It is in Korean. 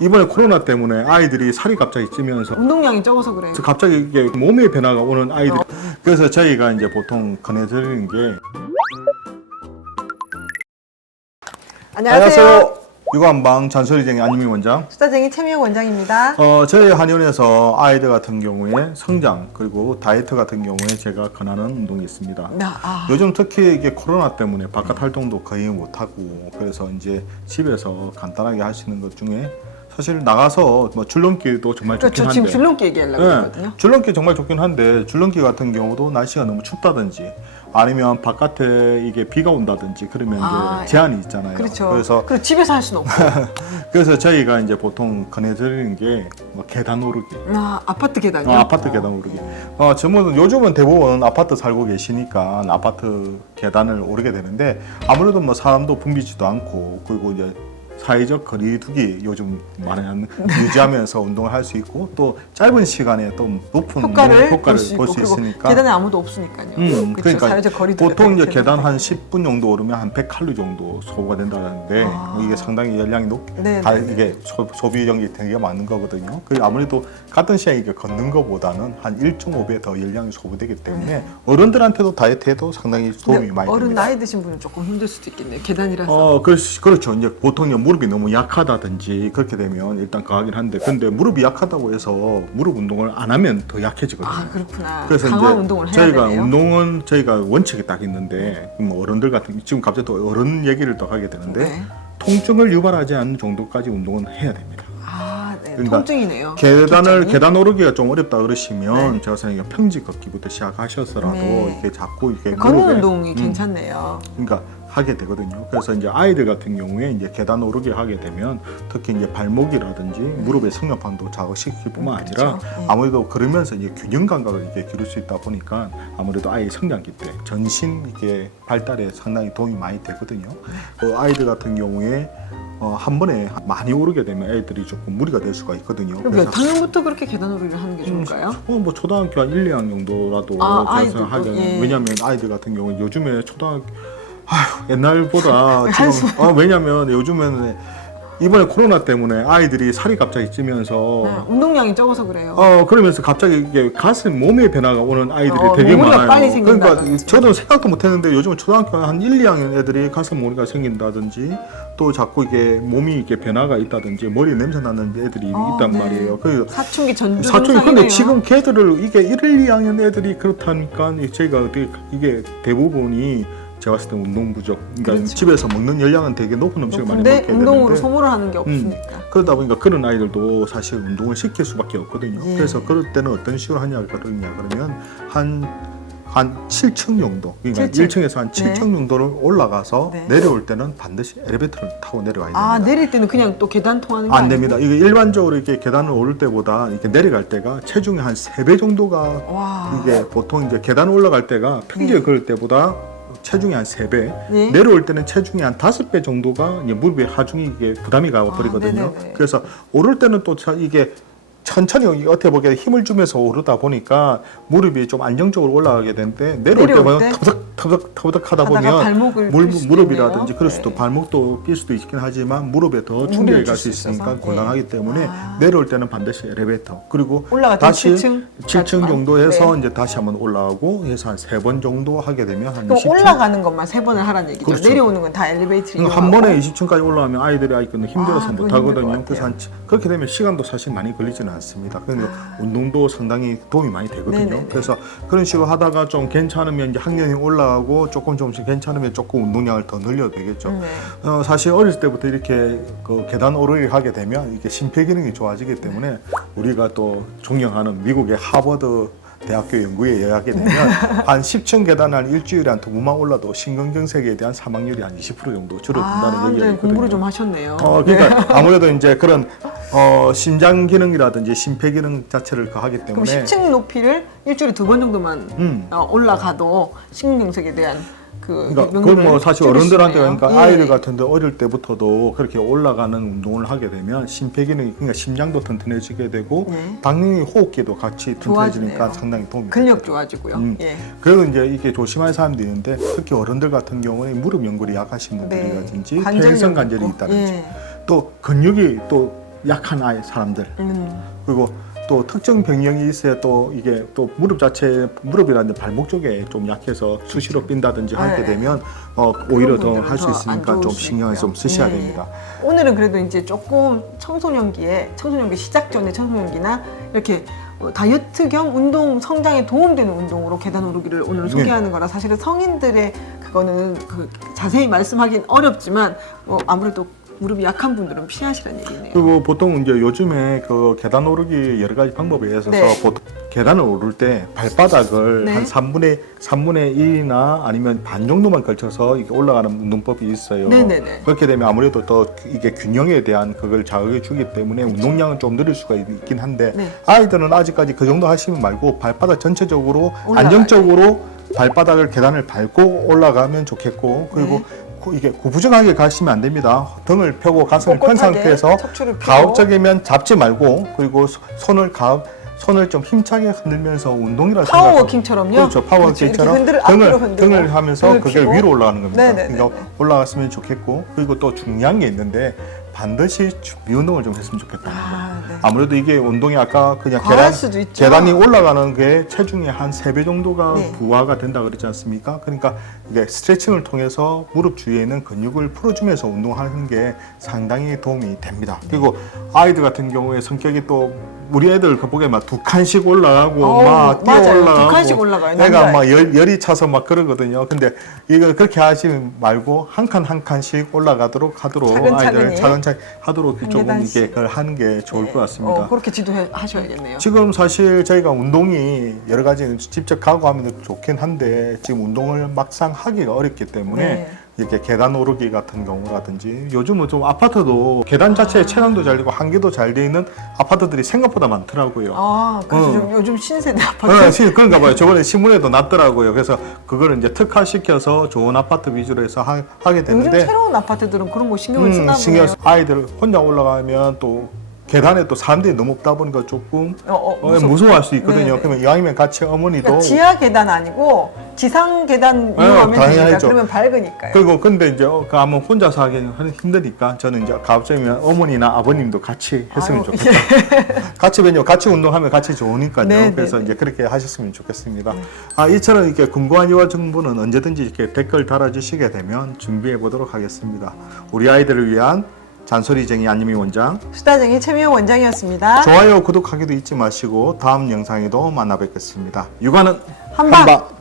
이번에 코로나 때문에 아이들이 살이 갑자기 찌면서 운동량이 적어서 그래요. 갑자기 이게 몸의 변화가 오는 아이들. 그래서 저희가 이제 보통 권해드리는 게 안녕하세요. 육아한방 잔소리쟁이 안유미 원장. 수다쟁이 최미영 원장입니다. 저희 한의원에서 아이들 같은 경우에 성장 그리고 다이어트 같은 경우에 제가 권하는 운동이 있습니다. 요즘 특히 이게 코로나 때문에 바깥 활동도 거의 못 하고 그래서 이제 집에서 간단하게 할 수 있는 것 중에 사실 나가서 뭐 줄넘기도 정말 좋긴 한데. 지금 줄넘기 얘기하려고 했거든요. 줄넘기 정말 좋긴 한데 줄넘기 같은 경우도 날씨가 너무 춥다든지 아니면 바깥에 이게 비가 온다든지 그러면 이제 제한이 있잖아요. 그렇죠. 그래서 그리고 집에서 할 수는 없고. 그래서 저희가 이제 보통 권해드리는 게 뭐 계단 오르기. 아파트 계단이요? 아파트 계단 오르기. 요즘은 대부분 아파트 살고 계시니까 아파트 계단을 오르게 되는데 아무래도 뭐 사람도 붐비지도 않고 그리고 이제 사회적 거리두기 요즘 많이 유지하면서 운동을 할 수 있고 또 짧은 시간에 또 높은 효과를 볼 수 있으니까 계단에 아무도 없으니까요. 그렇죠. 그러니까 사회적 거리두기 보통 이제 계단 한 10분 정도 오르면 한 100칼로리 정도 소모가 된다는데 이게 상당히 열량이 이게 소비량이 되게 많은 거거든요. 그 아무래도 같은 시간에 이게 걷는 것보다는 한 1.5배 더 열량이 소비되기 때문에 어른들한테도 다이어트에도 상당히 도움이 많이 어른 됩니다. 나이 드신 분은 조금 힘들 수도 있겠네요. 계단이라서. 그렇죠. 이제 보통 무릎이 너무 약하다든지 그렇게 되면 일단 가긴 한데 근데 무릎이 약하다고 해서 무릎 운동을 안 하면 더 약해지거든요. 그렇구나. 그래서 강화 이제 운동을 해야 저희가 되네요. 운동은 저희가 원칙이 딱 있는데 뭐 어른들 같은 지금 갑자기 또 어른 얘기를 또 하게 되는데 통증을 유발하지 않는 정도까지 운동은 해야 됩니다. 네. 그러니까 통증이네요. 계단 오르기가 좀 어렵다 그러시면 제가 생각에 평지 걷기부터 시작하셔서라도 이렇게 자꾸 이렇게 걷는 무릎에 운동이 괜찮네요. 그러니까 하게 되거든요. 그래서 이제 아이들 같은 경우에 이제 계단 오르게 하게 되면 특히 이제 발목이라든지 무릎의 성형판도 자극시킬 뿐만 아니라 아무래도 걸으면서 이제 균형 감각을 이렇게 기를 수 있다 보니까 아무래도 아이 성장기 때 전신 이게 발달에 상당히 도움이 많이 되거든요. 아이들 같은 경우에 한 번에 많이 오르게 되면 애들이 조금 무리가 될 수가 있거든요. 그럼 몇 학년부터 그렇게 계단 오르기를 하는 게 좋을까요? 뭐 초등학교 한 1, 2학년 정도라도 아이들도, 하게 예. 왜냐하면 아이들 같은 경우는 요즘에 옛날보다 지금 왜냐면 요즘에는 이번에 코로나 때문에 아이들이 살이 갑자기 찌면서 운동량이 적어서 그래요. 그러면서 갑자기 이게 몸의 변화가 오는 아이들이 되게 모리가 많아요. 빨리 그러니까 생긴다든지. 저도 생각도 못했는데 요즘 초등학교 한 1, 2학년 애들이 가슴 모리가 생긴다든지 또 자꾸 이게 몸이 이렇게 변화가 있다든지 머리 냄새 나는 애들이 있단 말이에요. 사춘기 전조 사춘기 근데 증상이네요. 지금 걔들을 이게 1, 2학년 애들이 그렇다니까 저희가 어떻게 이게 대부분이 제가 봤을 때 운동 부족. 그러니까 그렇죠. 집에서 먹는 열량은 되게 높은 음식을 많이 근데 먹게 운동으로 되는데 소모를 하는 게 없으니까. 그러다 보니까 그런 아이들도 사실 운동을 시킬 수밖에 없거든요. 예. 그래서 그럴 때는 어떤 식으로 하냐 그러면 한 7층 정도, 그러니까 7층. 1층에서 한 7층 정도를 올라가서 네. 내려올 때는 반드시 엘리베이터를 타고 내려와야 됩니다. 내릴 때는 그냥 또 계단 통하는 게 안 아니고? 됩니다. 이게 일반적으로 이렇게 계단을 오를 때보다 이렇게 내려갈 때가 체중의 한 3배 정도가 와. 이게 보통 이제 계단 올라갈 때가 평지에 걸을 때보다 체중이 한 3배, 네. 내려올 때는 체중이 한 5배 정도가 이제 무릎에 하중이 이게 부담이 가고 버리거든요. 네네네. 그래서 오를 때는 또 이게 천천히 어떻게 보기에 힘을 주면서 오르다 보니까 무릎이 좀 안정적으로 올라가게 되는데 내려올 때만 터벅터벅 하다 보면 무릎이라든지 그럴 수도 발목도 낄 수도 있긴 하지만 무릎에 더 충격이 갈 수 있으니까 곤란하기 때문에 내려올 때는 반드시 엘리베이터 그리고 다시 7층 정도 해서 이제 다시 한번 올라가고 해서 한 3번 정도 하게 되면 한 20층 올라가는 것만 3번을 하라는 얘기죠. 그렇죠. 내려오는 건 다 엘리베이터 한 번에 20층까지 올라가면 아이들이 힘들어서 못 그건 하거든요. 힘들 것 그래서 그렇게 되면 시간도 사실 많이 걸리지는 않습니다. 그런데 운동도 상당히 도움이 많이 되거든요. 네네네. 그래서 그런 식으로 하다가 좀 괜찮으면 이제 학년이 올라가고 조금씩 괜찮으면 조금 운동량을 더 늘려도 되겠죠. 사실 어렸을 때부터 이렇게 그 계단 오르기를 하게 되면 이게 심폐 기능이 좋아지기 때문에 우리가 또 존경하는 미국의 하버드 대학교 연구에 의하게 되면 한 10층 계단 한 일주일에 한 2번만 올라도 심근경색에 대한 사망률이 한 20% 정도 줄어든다는 얘기가 있거든요. 공부를 좀 하셨네요. 그러니까 아무래도 이제 그런 심장 기능이라든지 심폐 기능 자체를 하기 그럼 때문에 10층 높이를 일주일에 2번 정도만 올라가도 심근경색에 대한 그러니까 그건 뭐 사실 어른들한테 그러니까 아이들 같은데 어릴 때부터도 그렇게 올라가는 운동을 하게 되면 심폐 기능이 그러니까 심장도 튼튼해지게 되고 당연히 호흡기도 같이 튼튼해지니까 좋아지네요. 상당히 도움이 근력 되죠. 좋아지고요. 그래도 이제 이게 조심할 사람도 있는데 특히 어른들 같은 경우에 무릎 연골이 약하신 분들이라든지 퇴행성 관절이 있다든지 또 근육이 또 약한 사람들 그리고 또 특정 병력이 있어야 또 이게 또 무릎이라든지 발목 쪽에 좀 약해서 수시로 빈다든지 하게 되면 오히려 더 할 수 있으니까 좀 신경을 좀 쓰셔야 됩니다. 오늘은 그래도 이제 조금 청소년기 시작 전에 청소년기나 이렇게 다이어트 겸 운동 성장에 도움되는 운동으로 계단 오르기를 오늘 소개하는 거라 사실은 성인들의 그거는 자세히 말씀하기는 어렵지만 아무래도 무릎이 약한 분들은 피하시라는 얘기네요. 그리고 보통 이제 요즘에 그 계단 오르기 여러 가지 방법에 있어서 보통 계단을 오를 때 발바닥을 한 3분의 1이나 아니면 반 정도만 걸쳐서 이렇게 올라가는 운동법이 있어요. 그렇게 되면 아무래도 더 이게 균형에 대한 그걸 자극해 주기 때문에 운동량은 좀 늘릴 수가 있긴 한데 아이들은 아직까지 그 정도 하시면 말고 발바닥 전체적으로 안정적으로 발바닥을 계단을 밟고 올라가면 좋겠고 그리고 이게 구부정하게 가시면 안 됩니다. 등을 펴고 가슴을 편 상태에서 가급적이면 잡지 말고 그리고 손을 좀 힘차게 흔들면서 운동이라 생각하고 파워워킹처럼요? 그렇죠. 파워워킹처럼 등을 하면서 그게 위로 올라가는 겁니다. 그러니까 올라갔으면 좋겠고 그리고 또 중요한 게 있는데 반드시 준비 운동을 좀 했으면 좋겠다는 거예요. 아무래도 이게 운동이 아까 그냥 계단이 올라가는 게 체중의 한 3배 정도가 부하가 된다 그러지 않습니까? 그러니까 이게 스트레칭을 통해서 무릎 주위에 있는 근육을 풀어주면서 운동하는 게 상당히 도움이 됩니다. 그리고 아이들 같은 경우에 성격이 또 우리 애들 보기에 막 2칸씩 올라가고 막 뛰어 올라가고 2칸씩 올라가요. 애가 막 열이 차서 막 그러거든요. 근데 이걸 그렇게 하지 말고 한 칸씩 올라가도록 하도록 아이들 차근차근히 하도록 조금 이게 그걸 하는 게 좋을 것 같습니다. 그렇게 지도하셔야겠네요. 지금 사실 저희가 운동이 여러 가지 직접 가고 하면 좋긴 한데 지금 운동을 막상 하기가 어렵기 때문에 이렇게 계단 오르기 같은 경우라든지 요즘은 좀 아파트도 계단 자체에 채광도 잘 되고 환기도 잘 돼 있는 아파트들이 생각보다 많더라고요. 그래서 요즘 신세대 아파트. 그런가 봐요. 저번에 신문에도 났더라고요. 그래서 그거를 이제 특화시켜서 좋은 아파트 위주로 해서 하게 되는데 요즘 새로운 아파트들은 그런 거 신경을 쓰나 보네요. 아이들 혼자 올라가면 또 계단에 또 사람들이 너무 없다 보니까 조금 무서워할 수 있거든요. 그러면 이왕이면 같이 어머니도 그러니까 지하 계단 아니고 지상 계단 이용하면 되니까 그러면 밝으니까요. 그리고 근데 이제 아마 혼자서 하기는 힘드니까 저는 이제 가급적이면 어머니나 아버님도 같이 했으면 좋겠다. 같이 운동하면 같이 좋으니까요. 그래서 이제 그렇게 하셨으면 좋겠습니다. 이처럼 이렇게 궁금한 이와 정보는 언제든지 이렇게 댓글 달아주시게 되면 준비해 보도록 하겠습니다. 우리 아이들을 위한 잔소리쟁이 안유미 원장, 수다쟁이 최미영 원장이었습니다. 좋아요, 구독하기도 잊지 마시고 다음 영상에도 만나 뵙겠습니다. 육아는 한방!